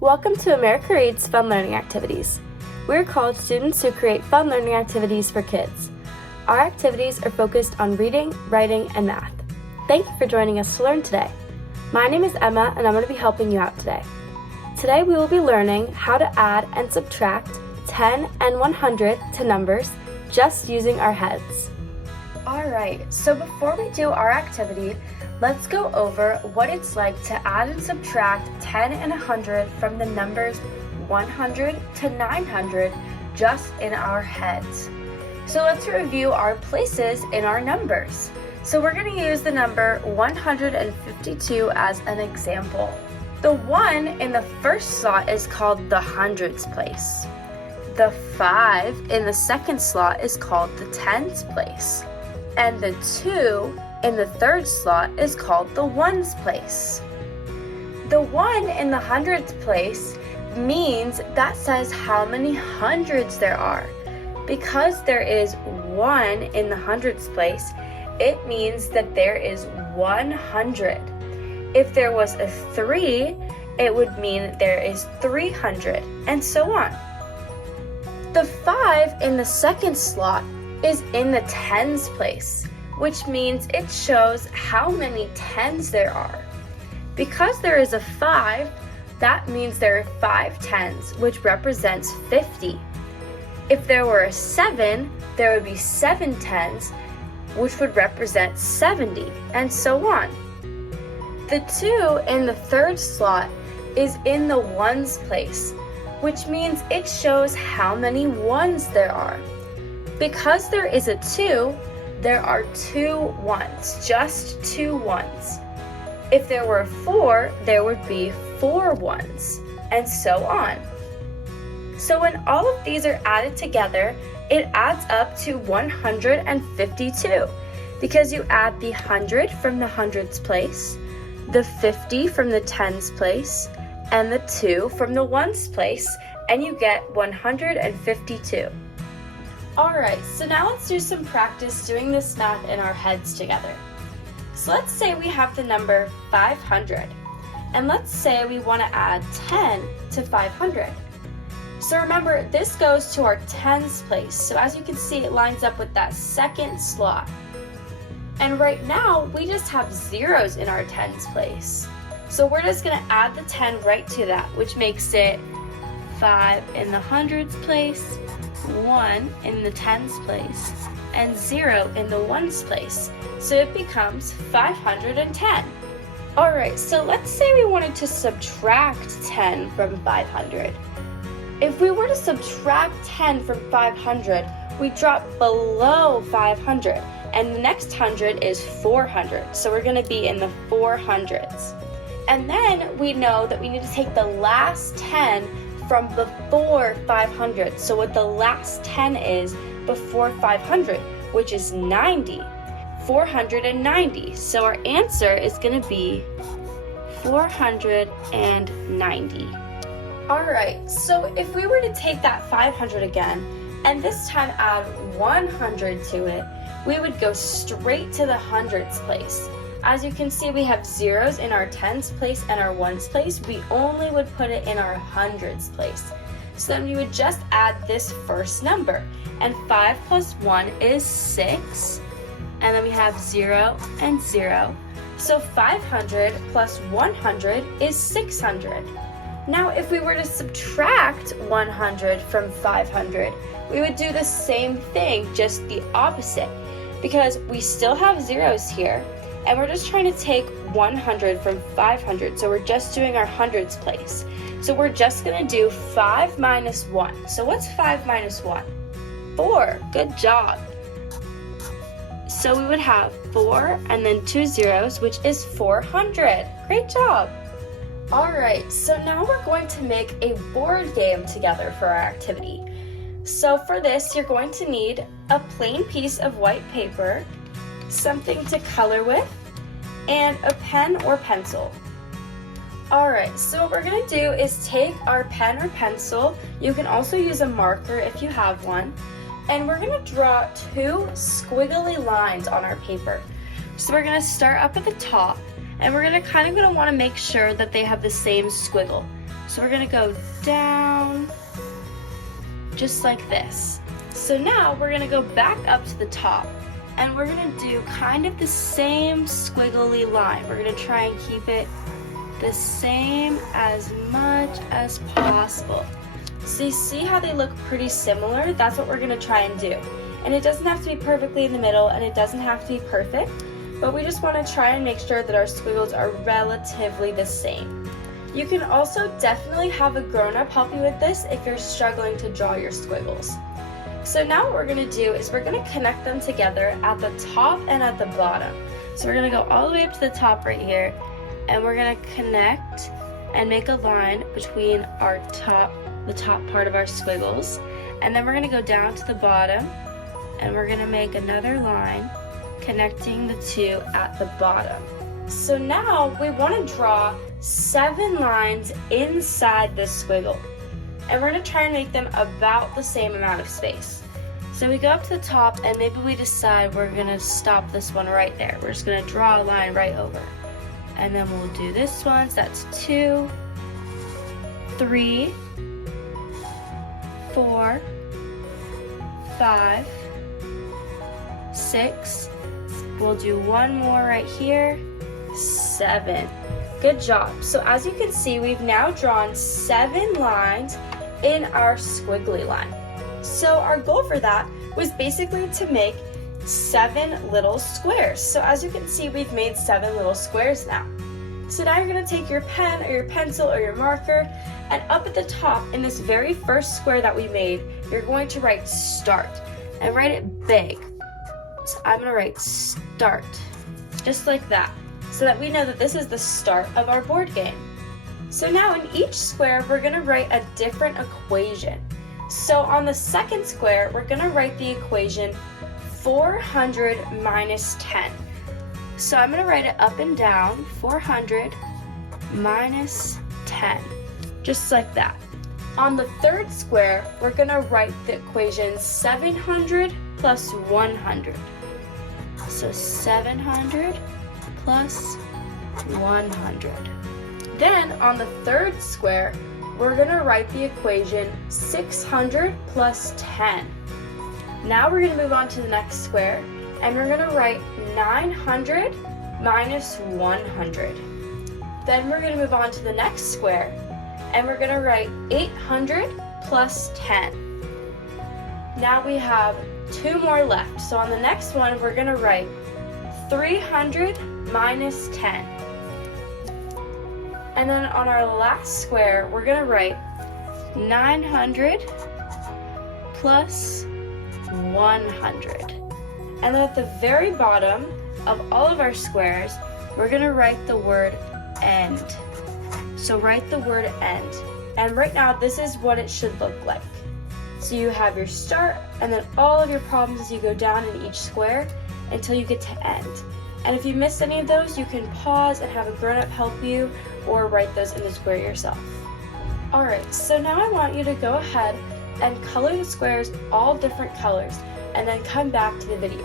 Welcome to America Reads Fun Learning Activities. We're college students who create fun learning activities for kids. Our activities are focused on reading, writing, and math. Thank you for joining us to learn today. My name is Emma, and I'm going to be helping you out today. Today we will be learning how to add and subtract 10 and 100 to numbers just using our heads. Alright, so before we do our activity, let's go over what it's like to add and subtract 10 and 100 from the numbers 100 to 900 just in our heads. So let's review our places in our numbers. So we're going to use the number 152 as an example. The 1 in the first slot is called the hundreds place. The 5 in the second slot is called the tens place. And the 2 in the third slot is called the ones place. The 1 in the hundreds place means that says how many hundreds there are. Because there is 1 in the hundreds place, it means that there is 100. If there was a 3, it would mean there is 300, and so on. The 5 in the second slot is in the tens place, which means it shows how many tens there are. Because there is a 5, that means there are 5 tens, which represents 50. If there were a 7, there would be 7 tens, which would represent 70, and so on. The 2 in the third slot is in the ones place, which means it shows how many ones there are. Because there is a 2, there are 2 ones, just 2 ones. If there were a 4, there would be 4 ones, and so on. So when all of these are added together, it adds up to 152, because you add the 100 from the hundreds place, the 50 from the tens place, and the 2 from the ones place, and you get 152. Alright, so now let's do some practice doing this math in our heads together. So let's say we have the number 500, and let's say we want to add 10 to 500. So remember, this goes to our tens place, so as you can see, it lines up with that second slot. And right now, we just have zeros in our tens place. So we're just going to add the 10 right to that, which makes it 5 in the hundreds place, 1 in the tens place, and 0 in the ones place. So it becomes 510. Alright, so let's say we wanted to subtract 10 from 500. If we were to subtract 10 from 500, we drop below 500, and the next 100 is 400, so we're going to be in the 400s. And then we know that we need to take the last 10 from before 500, so what the last 10 is before 500, which is 90. 490, so our answer is going to be 490. Alright, so if we were to take that 500 again, and this time add 100 to it, we would go straight to the hundreds place. As you can see, we have zeros in our tens place and our ones place. We only would put it in our hundreds place. So then we would just add this first number, and 5 plus 1 is 6, and then we have 0 and 0. So 500 plus 100 is 600. Now if we were to subtract 100 from 500, we would do the same thing, just the opposite, because we still have zeros here, and we're just trying to take 100 from 500, so we're just doing our hundreds place. So we're just going to do 5 minus 1. So what's 5 minus 1? 4. Good job. So we would have 4 and then 2 zeros, which is 400. Great job. Alright, so now we're going to make a board game together for our activity. So for this, you're going to need a plain piece of white paper, something to color with, and a pen or pencil. Alright, so what we're going to do is take our pen or pencil, you can also use a marker if you have one, and we're going to draw 2 squiggly lines on our paper. So we're going to start up at the top, and we're kind of want to make sure that they have the same squiggle. So we're going to go down just like this. So now we're going to go back up to the top, and we're going to do kind of the same squiggly line. We're going to try and keep it the same as much as possible. So you see how they look pretty similar? That's what we're going to try and do. And it doesn't have to be perfectly in the middle, and it doesn't have to be perfect, but we just want to try and make sure that our squiggles are relatively the same. You can also definitely have a grown-up help you with this if you're struggling to draw your squiggles. So now what we're going to do is we're going to connect them together at the top and at the bottom. So we're going to go all the way up to the top right here, and we're going to connect and make a line between the top part of our squiggles. And then we're going to go down to the bottom, and we're going to make another line connecting the two at the bottom. So now we want to draw 7 lines inside this squiggle, and we're going to try and make them about the same amount of space. So we go up to the top, and maybe we decide we're going to stop this one right there. We're just going to draw a line right over, and then we'll do this one. So that's 2, 3, 4, 5, 6. We'll do one more right here. 7. Good job. So as you can see, we've now drawn 7 lines in our squiggly line. So our goal for that was basically to make 7 little squares. So as you can see, we've made 7 little squares now. So now you're going to take your pen or your pencil or your marker, and up at the top in this very first square that we made, you're going to write start and write it big. So I'm going to write start, just like that, so that we know that this is the start of our board game. So now in each square, we're going to write a different equation. So on the second square, we're going to write the equation 400 minus 10. So I'm going to write it up and down, 400 minus 10, just like that. On the third square, we're going to write the equation 700 plus 100. So 700 plus 100. Then on the third square, we're going to write the equation 600 plus 10. Now we're going to move on to the next square, and we're going to write 900 minus 100. Then we're going to move on to the next square, and we're going to write 800 plus 10. Now we have 2 more left. So on the next one, we're going to write 300 minus 10. And then on our last square, we're going to write 900 plus 100. And then at the very bottom of all of our squares, we're going to write the word end. So write the word end. And right now, this is what it should look like. So you have your start, and then all of your problems as you go down in each square until you get to end. And if you missed any of those, you can pause and have a grown-up help you, or write those in the square yourself. Alright, so now I want you to go ahead and color the squares all different colors, and then come back to the video.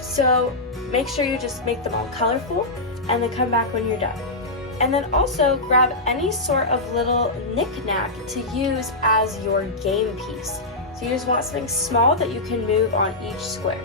So make sure you just make them all colorful, and then come back when you're done. And then also grab any sort of little knick-knack to use as your game piece. So you just want something small that you can move on each square.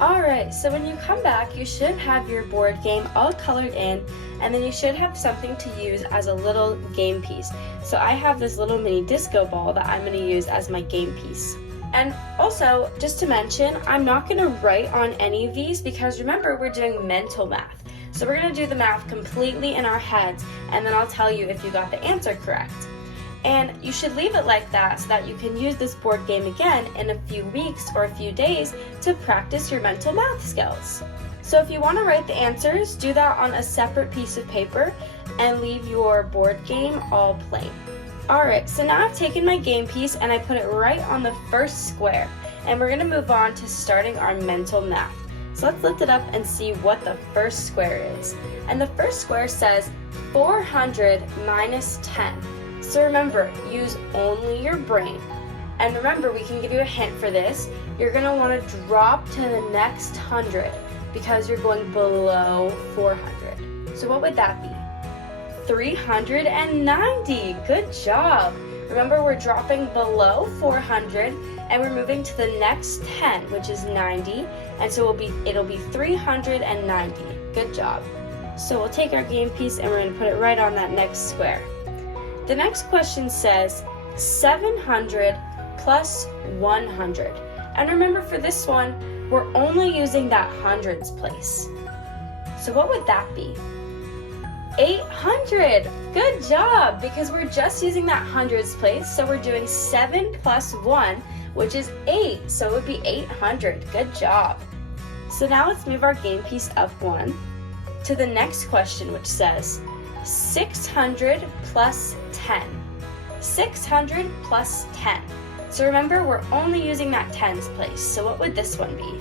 Alright, so when you come back, you should have your board game all colored in, and then you should have something to use as a little game piece. So I have this little mini disco ball that I'm going to use as my game piece. And also, just to mention, I'm not going to write on any of these because remember, we're doing mental math. So we're going to do the math completely in our heads, and then I'll tell you if you got the answer correct. And you should leave it like that so that you can use this board game again in a few weeks or a few days to practice your mental math skills. So if you want to write the answers, do that on a separate piece of paper and leave your board game all plain. Alright, so now I've taken my game piece and I put it right on the first square, and we're going to move on to starting our mental math. So let's lift it up and see what the first square is. And the first square says 400 minus 10. So remember, use only your brain. And remember, we can give you a hint for this. You're going to want to drop to the next 100. because you're going below 400. So what would that be? 390. Good job. Remember, we're dropping below 400 and we're moving to the next 10, which is 90, and so it'll be 390. Good job. So we'll take our game piece and we're going to put it right on that next square. The next question says 700 plus 100. And remember, for this one, we're only using that hundreds place. So what would that be? 800. Good job, because we're just using that hundreds place, so we're doing 7 plus 1, which is 8, so it would be 800. Good job. So now let's move our game piece up 1 to the next question, which says 600 plus 10. 600 plus 10. So remember, we're only using that tens place, so what would this one be?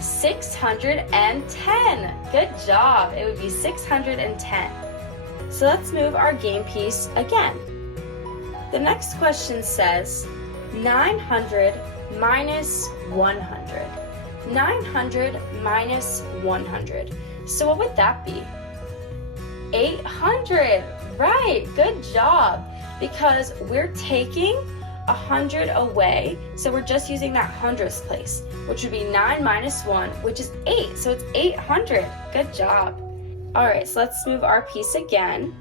610. Good job. It would be 610. So let's move our game piece again. The next question says 900 minus 100. 900 minus 100. So what would that be? 800. Right. Good job. Because we're taking 100 away, so we're just using that hundredths place, which would be 9 minus 1, which is 8, so it's 800. Good job. All right, so let's move our piece again,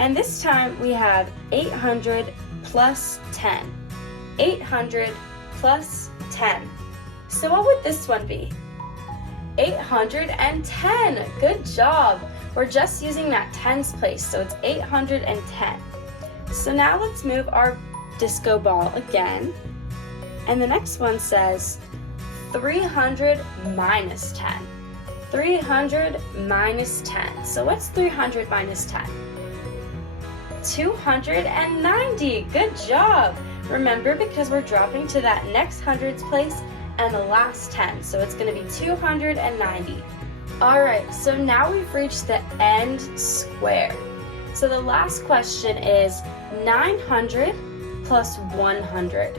and this time we have 800 plus 10. 800 plus 10. So what would this one be? 810. Good job. We're just using that tens place, so it's 810. So now let's move our disco ball again, and the next one says 300 minus 10. 300 minus 10. So what's 300 minus 10? 290. Good job. Remember, because we're dropping to that next hundreds place and the last 10, so it's going to be 290. All right, so now we've reached the end square. So the last question is 900 plus 100.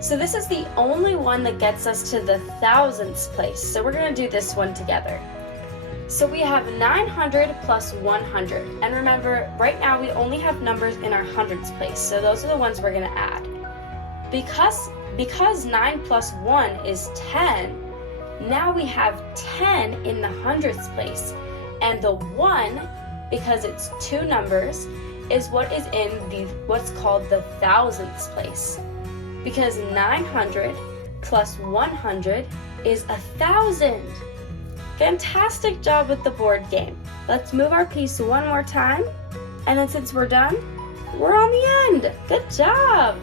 So this is the only one that gets us to the thousandths place. So we're going to do this one together. So we have 900 plus 100. And remember, right now we only have numbers in our hundreds place. So those are the ones we're going to add. Because 9 plus 1 is 10, now we have 10 in the hundredths place. And the 1, because it's two numbers, is what is in what's called the thousandths place. Because 900 plus 100 is 1,000. Fantastic job with the board game. Let's move our piece one more time, and then since we're done, we're on the end. Good job.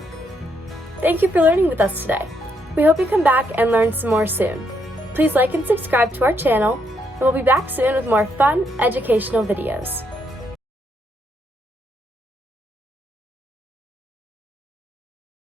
Thank you for learning with us today. We hope you come back and learn some more soon. Please like and subscribe to our channel, and we'll be back soon with more fun, educational videos.